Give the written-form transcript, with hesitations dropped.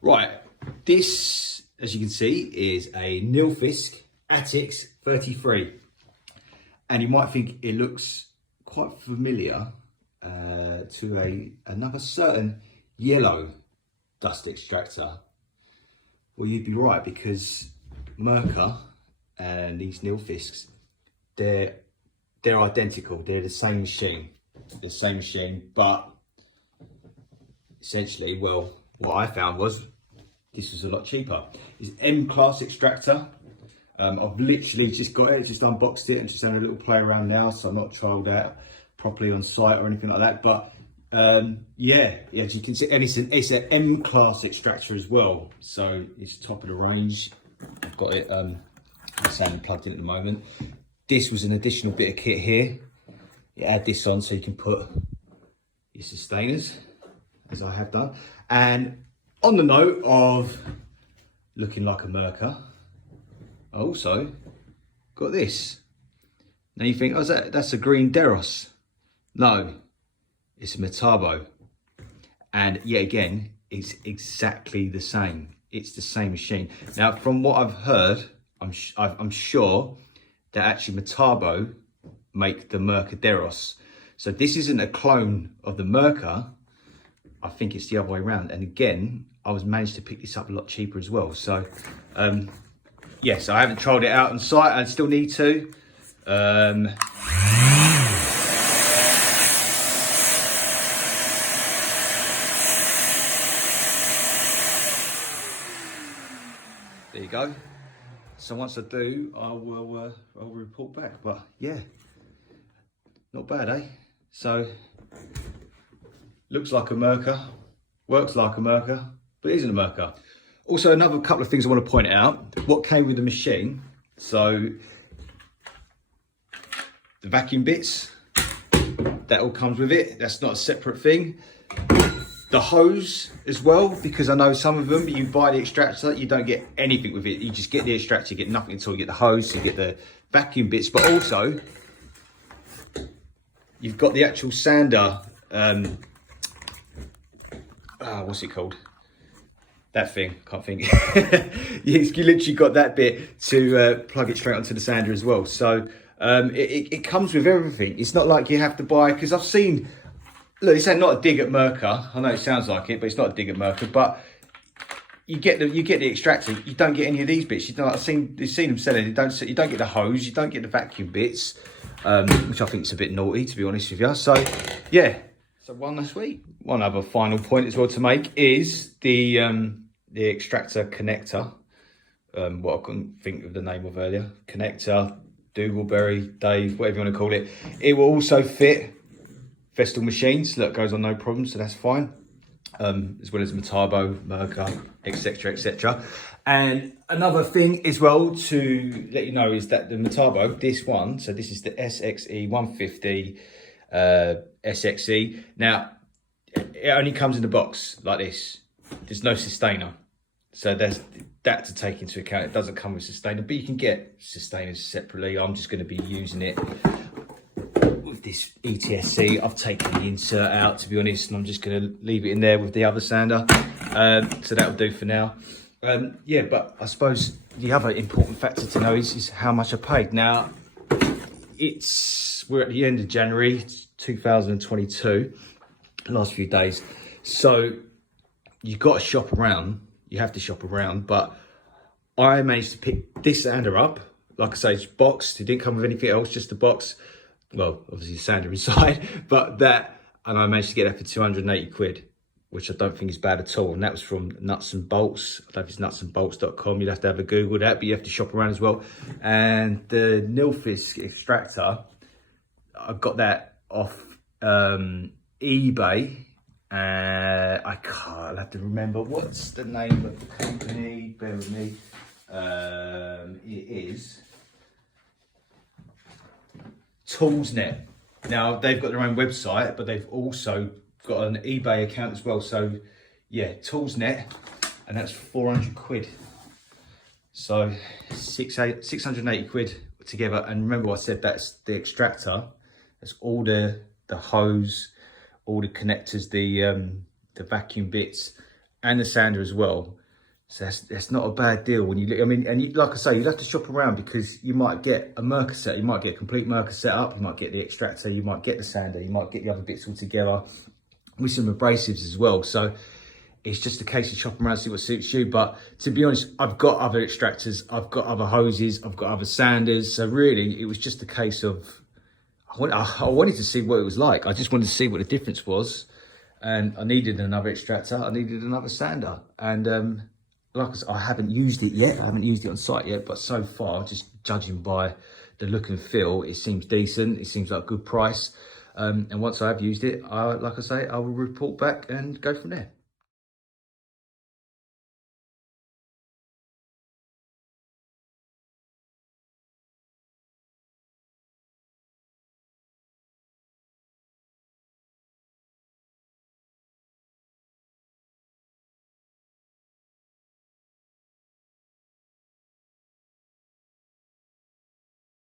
Right, this, as you can see, is a Nilfisk Attix 33. And you might think it looks quite familiar to another certain yellow dust extractor. Well, you'd be right, because Mirka and these Nilfisks, they're identical. They're the same machine, but essentially, well, what I found was this was a lot cheaper. It's M-class extractor. I've literally just got it, just unboxed it and just having a little play around now, so I'm not trialed out properly on site or anything like that. But yeah, as you can see, and it's an M-class extractor as well, so it's top of the range. I've got it sound plugged in at the moment. This was an additional bit of kit here. You add this on so you can put your systainers, as I have done. And on the note of looking like a Mirka, I also got this. Now you think, oh, that's a green Deros. No, it's a Metabo. And yet again, it's exactly the same. It's the same machine. Now, from what I've heard, I'm sure that actually Metabo make the Mirka Deros. So this isn't a clone of the Mirka. I think it's the other way around. And again, I was managed to pick this up a lot cheaper as well. So yes, I haven't tried it out on site. I still need to. There you go. So once I do, I'll report back. But yeah, not bad, eh? So looks like a Mirka, works like a Mirka, but it isn't a Mirka. Also, another couple of things I want to point out. What came with the machine? So the vacuum bits, that all comes with it. That's not a separate thing. The hose as well, because I know some of them, you buy the extractor, you don't get anything with it. You just get the extractor, you get nothing until you get the hose, you get the vacuum bits, but also you've got the actual sander, what's it called? That thing, can't think. You literally got that bit to plug it straight onto the sander as well. So it comes with everything. It's not like you have to buy, because I've seen, look, this ain't not a dig at Mirka. I know it sounds like it, but it's not a dig at Mirka. But you get the extractor. You don't get any of these bits. I've seen them selling. You don't get the hose. You don't get the vacuum bits, which I think is a bit naughty, to be honest with you. So yeah. So one last week. One other final point as well to make is the extractor connector. What I couldn't think of the name of earlier. Connector, Doogleberry, Dave, whatever you want to call it. It will also fit Festool machines. Look, goes on no problem, so that's fine. As well as Metabo, Mirka, etc, etc. And another thing as well to let you know is that the Metabo, this one, so this is the SXE 150 SXE. Now, it only comes in the box like this. There's no systainer. So there's that to take into account. It doesn't come with systainer, but you can get systainers separately. I'm just going to be using it with this ETSC. I've taken the insert out, to be honest, and I'm just going to leave it in there with the other sander. So that'll do for now. Yeah, but I suppose the other important factor to know is how much I paid. Now, we're at the end of January 2022, last few days. So you've got to shop around. You have to shop around, but I managed to pick this sander up. Like I say, it's boxed. It didn't come with anything else, just a box. Well, obviously the sander inside, but that, and I managed to get that for 280 quid, which I don't think is bad at all. And that was from Nuts and Bolts. I don't know if it's nutsandbolts.com. You'd have to have a Google that, but you have to shop around as well. And the Nilfisk extractor, I got that off eBay. I'll have to remember what's the name of the company. Bear with me. It is Toolsnet. Now they've got their own website, but they've also got an eBay account as well. So yeah, Toolsnet, and that's 400 quid. So 680 quid together. And remember, I said that's the extractor. That's all the hose, all the connectors, the vacuum bits, and the sander as well. So that's not a bad deal when you look. I mean, and like I say, you'd have to shop around because you might get a Mirka set, you might get a complete Mirka setup, you might get the extractor, you might get the sander, you might get the other bits all together with some abrasives as well. So it's just a case of shopping around, see what suits you. But to be honest, I've got other extractors, I've got other hoses, I've got other sanders. So really, it was just a case of I wanted to see what it was like. I just wanted to see what the difference was, and I needed another extractor, I needed another sander, and like I said, I haven't used it yet. I haven't used it on site yet, but so far, just judging by the look and feel, it seems decent. It seems like a good price. And once I have used it, like I say, I will report back and go from there.